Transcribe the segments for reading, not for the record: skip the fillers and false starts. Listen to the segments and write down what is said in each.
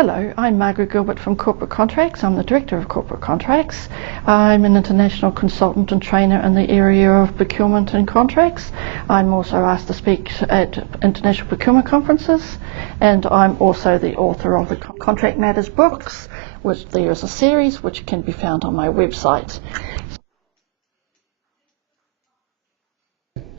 Hello, I'm Margaret Gilbert from Corporate Contracts. I'm the Director of Corporate Contracts. I'm an international consultant and trainer in the area of procurement and contracts. I'm also asked to speak at international procurement conferences, and I'm also the author of the Contract Matters books, which there is a series which can be found on my website.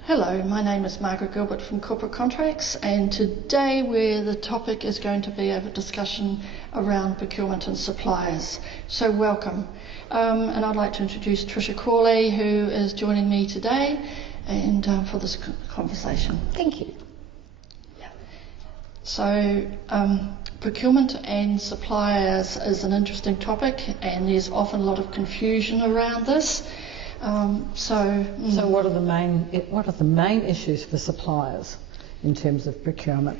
Hello, my name is Margaret Gilbert from Corporate Contracts, and today the topic is going to be a discussion around procurement and suppliers. So welcome. And I'd like to introduce Tricia Cawley, who is joining me today and for this conversation. Thank you. Yeah. So procurement and suppliers is an interesting topic, and there's often a lot of confusion around this. So what are the main issues for suppliers in terms of procurement?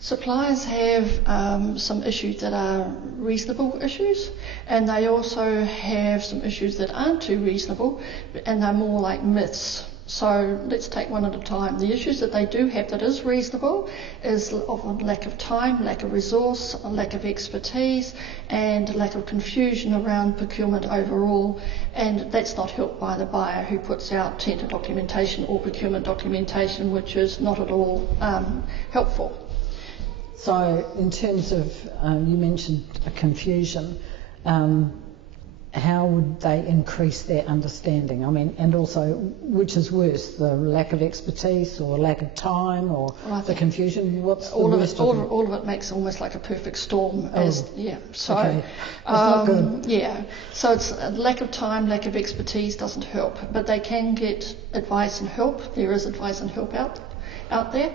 Suppliers have some issues that are reasonable issues, and they also have some issues that aren't too reasonable, and they're more like myths. So let's take one at a time. The issues that they do have that is reasonable is often lack of time, lack of resource, lack of expertise, and lack of confusion around procurement overall. And that's not helped by the buyer, who puts out tender documentation or procurement documentation, which is not at all helpful. So in terms of, you mentioned a confusion, how would they increase their understanding? I mean, and also, which is worse, the lack of expertise or lack of time or the confusion? What's the worst of it? All of it makes almost like a perfect storm. So okay. That's not good. Yeah, so it's lack of time, lack of expertise doesn't help, but they can get advice and help. There is advice and help out there.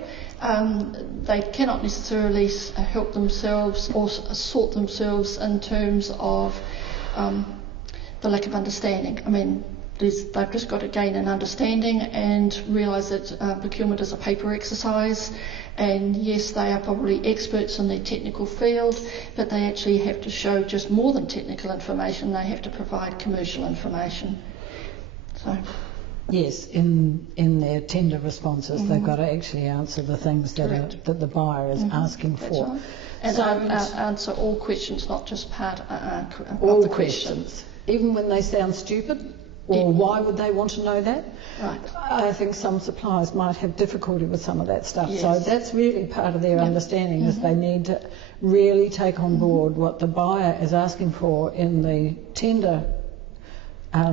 They cannot necessarily help themselves or sort themselves in terms of the lack of understanding. I mean, they've just got to gain an understanding and realise that procurement is a paper exercise, and yes, they are probably experts in their technical field, but they actually have to show just more than technical information. They have to provide commercial information. So. Yes, in their tender responses, they've got to actually answer the things that the buyer is asking for. Right. And answer all questions, not just part of all the questions. Even when they sound stupid, or why would they want to know that? Right. I think some suppliers might have difficulty with some of that stuff. Yes. So that's really part of their understanding, is they need to really take on board what the buyer is asking for in the tender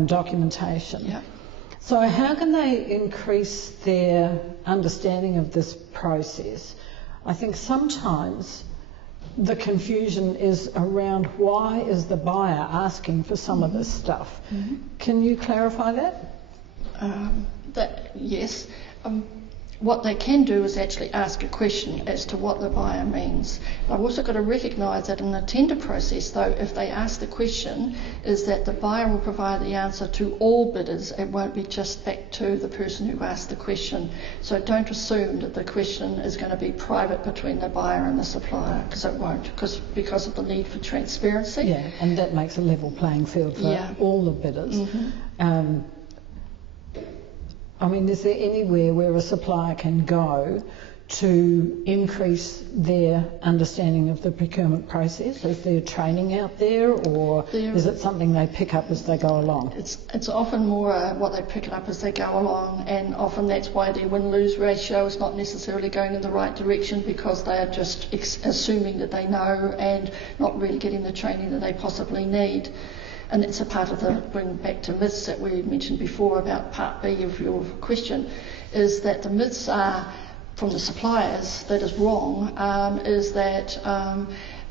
documentation. Yeah. So how can they increase their understanding of this process? I think sometimes the confusion is around why is the buyer asking for some of this stuff. Can you clarify that? Yes. What they can do is actually ask a question as to what the buyer means. I've also got to recognise that in the tender process, though, if they ask the question, is that the buyer will provide the answer to all bidders. It won't be just back to the person who asked the question. So don't assume that the question is going to be private between the buyer and the supplier, because it won't, because of the need for transparency. Yeah, and that makes a level playing field for all the bidders. I mean, is there anywhere where a supplier can go to increase their understanding of the procurement process? Is there training out there, or is it something they pick up as they go along? It's often more what they pick up as they go along, and often that's why their win-lose ratio is not necessarily going in the right direction, because they are just assuming that they know and not really getting the training that they possibly need. And it's a part of the bring back to myths that we mentioned before about part B of your question, is that the myths are from the suppliers that is wrong, is that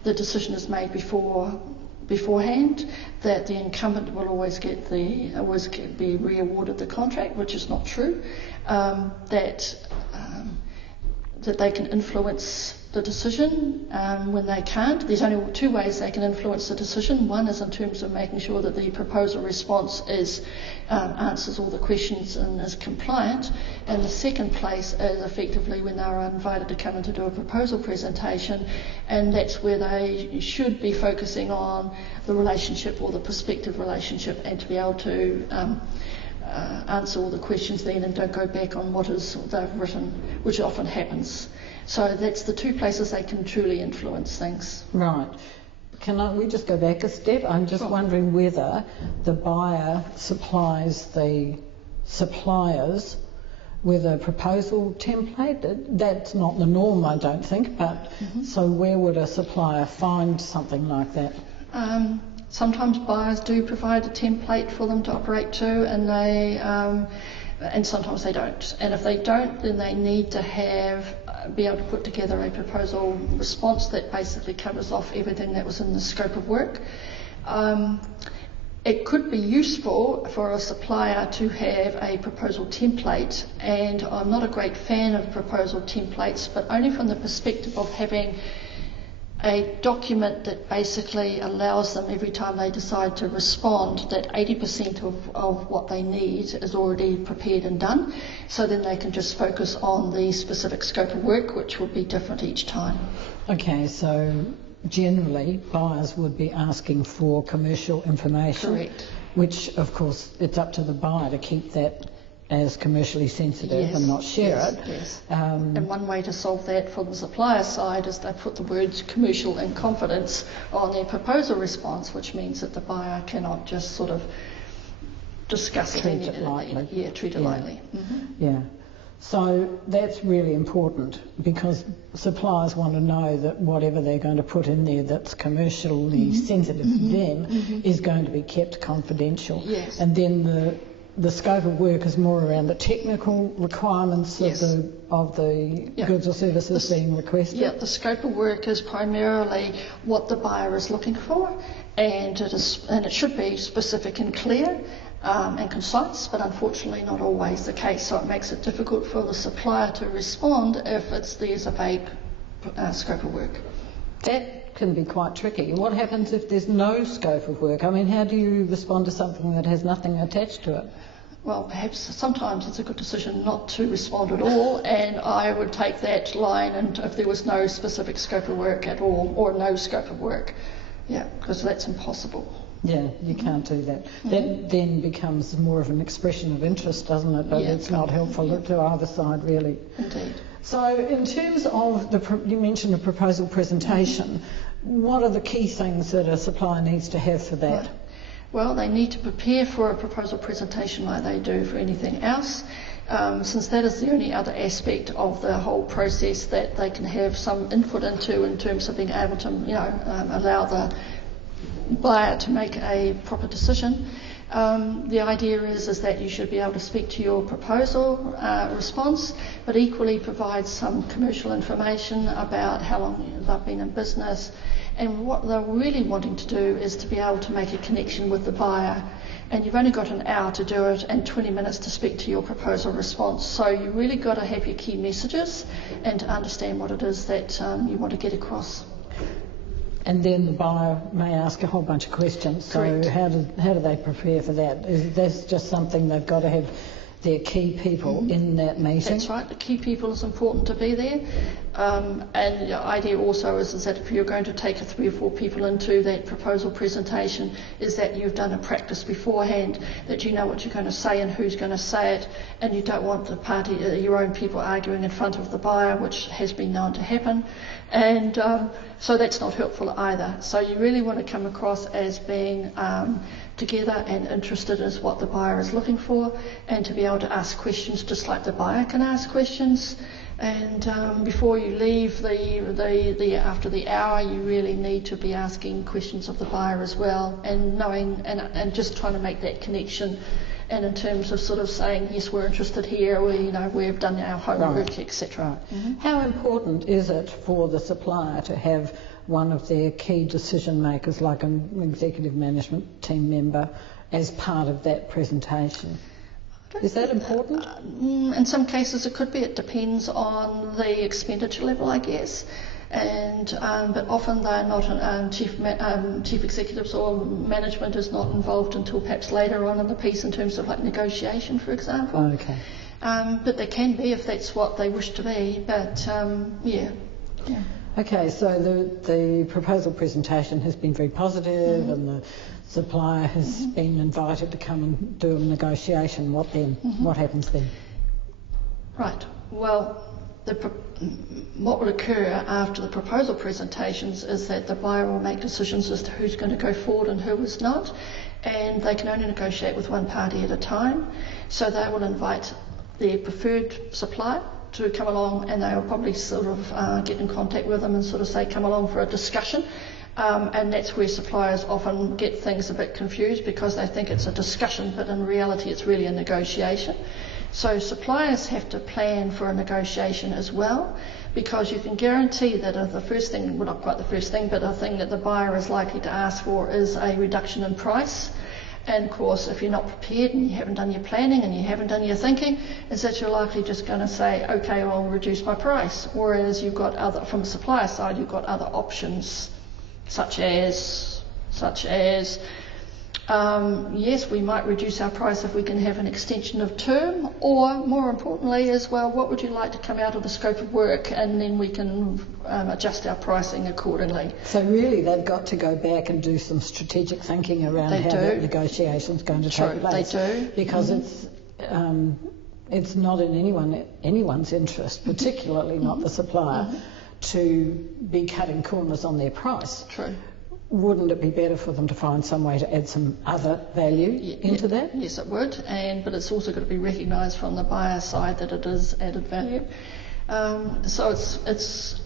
the decision is made beforehand, that the incumbent will always be re-awarded the contract, which is not true, that they can influence the decision when they can't. There's only two ways they can influence the decision. One is in terms of making sure that the proposal response answers all the questions and is compliant. And the second place is effectively when they are invited to come in to do a proposal presentation, and that's where they should be focusing on the relationship or the prospective relationship, and to be able to answer all the questions then and don't go back on what they've written, which often happens. So that's the two places they can truly influence things. Right. We just go back a step? I'm just wondering whether the buyer supplies the suppliers with a proposal template. That's not the norm, I don't think, but so where would a supplier find something like that? Sometimes buyers do provide a template for them to operate to, and sometimes they don't. And if they don't, then they need to be able to put together a proposal response that basically covers off everything that was in the scope of work. It could be useful for a supplier to have a proposal template, and I'm not a great fan of proposal templates, but only from the perspective of having a document that basically allows them, every time they decide to respond, that 80% of what they need is already prepared and done, so then they can just focus on the specific scope of work, which will be different each time. Okay, so generally buyers would be asking for commercial information. Correct. Which, of course, it's up to the buyer to keep that as commercially sensitive and not share it. Yes. And one way to solve that from the supplier side is they put the words commercial in confidence on their proposal response, which means that the buyer cannot just sort of discuss treat it lightly. Treat it lightly. Yeah. So that's really important, because suppliers want to know that whatever they're going to put in there that's commercially sensitive to them is going to be kept confidential. Yes. And then the scope of work is more around the technical requirements of the goods or services being requested. Yeah, the scope of work is primarily what the buyer is looking for, and it should be specific and clear and concise, but unfortunately not always the case. So it makes it difficult for the supplier to respond if there's a vague scope of work. That can be quite tricky. What happens if there's no scope of work? I mean, how do you respond to something that has nothing attached to it? Well, perhaps sometimes it's a good decision not to respond at all, and I would take that line, and if there was no specific scope of work at all, or no scope of work, because that's impossible. Yeah, you can't do that. That then becomes more of an expression of interest, doesn't it? But it's not helpful to either side, really. Indeed. So in terms of you mentioned a proposal presentation, what are the key things that a supplier needs to have for that? Right. Well, they need to prepare for a proposal presentation like they do for anything else, since that is the only other aspect of the whole process that they can have some input into, in terms of being able to, allow the buyer to make a proper decision. The idea is that you should be able to speak to your proposal response, but equally provide some commercial information about how long they've been in business. And what they're really wanting to do is to be able to make a connection with the buyer. And you've only got an hour to do it and 20 minutes to speak to your proposal response. So you really got to have your key messages and to understand what it is that you want to get across. And then the buyer may ask a whole bunch of questions. Correct. So how do they prepare for that? Is this just something they've got to have their key people in that meeting? That's right. The key people is important to be there. And the idea also is that if you're going to take 3 or 4 people into that proposal presentation, is that you've done a practice beforehand, that you know what you're going to say and who's going to say it, and you don't want your own people arguing in front of the buyer, which has been known to happen. And so that's not helpful either. So you really want to come across as being together and interested as what the buyer is looking for, and to be able to ask questions just like the buyer can ask questions. And before you leave after the hour, you really need to be asking questions of the buyer as well, and knowing and just trying to make that connection. And in terms of sort of saying, yes, we're interested here, we've done our homework, etc. How important is it for the supplier to have one of their key decision makers, like an executive management team member, as part of that presentation? Is that important? In some cases it could be. It depends on the expenditure level, I guess. And but often they're not. Chief executives or management is not involved until perhaps later on in the piece, in terms of like negotiation, for example. Okay. But they can be if that's what they wish to be. But Okay, so the proposal presentation has been very positive, and the supplier has been invited to come and do a negotiation. What then? What happens then? Right. Well, what will occur after the proposal presentations is that the buyer will make decisions as to who's going to go forward and who is not, and they can only negotiate with one party at a time. So they will invite their preferred supplier to come along, and they will probably sort of get in contact with them and sort of say, come along for a discussion. And that's where suppliers often get things a bit confused, because they think it's a discussion, but in reality it's really a negotiation. So suppliers have to plan for a negotiation as well, because you can guarantee that if the first thing, well not quite the first thing, but a thing that the buyer is likely to ask for is a reduction in price. And of course, if you're not prepared and you haven't done your planning and you haven't done your thinking, is that you're likely just going to say, okay, I'll reduce my price. Whereas you've got other, from the supplier side, you've got other options, such as yes, we might reduce our price if we can have an extension of term, or more importantly as well, what would you like to come out of the scope of work, and then we can adjust our pricing accordingly. So really they've got to go back and do some strategic thinking around how that negotiation's going to take place. They do. Because it's not in anyone's interest, particularly not the supplier, to be cutting corners on their price. True. Wouldn't it be better for them to find some way to add some other value into that? Yes, it would, but it's also got to be recognised from the buyer side that it is added value. So it's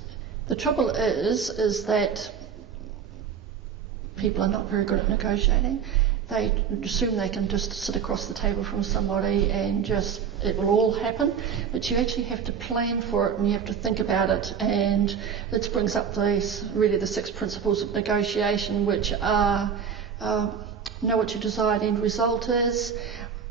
the trouble is that people are not very good at negotiating. They assume they can just sit across the table from somebody and just it will all happen, but you actually have to plan for it and you have to think about it. And this brings up the 6 principles of negotiation, which are know what your desired end result is.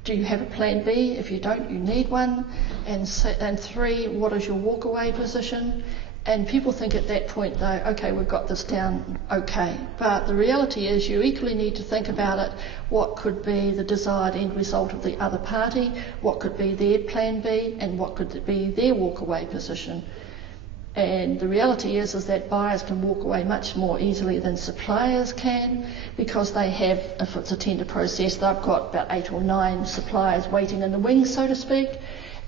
Do you have a plan B? If you don't, you need one. And 3, what is your walkaway position? And people think at that point though, okay, we've got this down okay. But the reality is you equally need to think about it. What could be the desired end result of the other party? What could be their plan B? And what could be their walkaway position? And the reality is that buyers can walk away much more easily than suppliers can, because they have, if it's a tender process, they've got about 8 or 9 suppliers waiting in the wings, so to speak.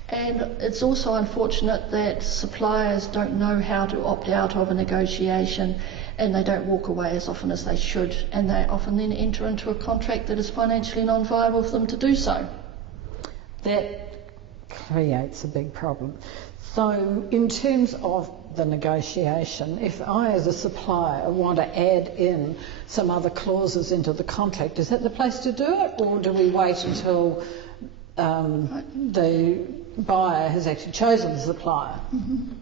And it's also unfortunate that suppliers don't know how to opt out of a negotiation, and they don't walk away as often as they should, and they often then enter into a contract that is financially non-viable for them to do so. That creates a big problem. So in terms of the negotiation, if I as a supplier want to add in some other clauses into the contract, is that the place to do it, or do we wait until the buyer has actually chosen the supplier? Mm-hmm.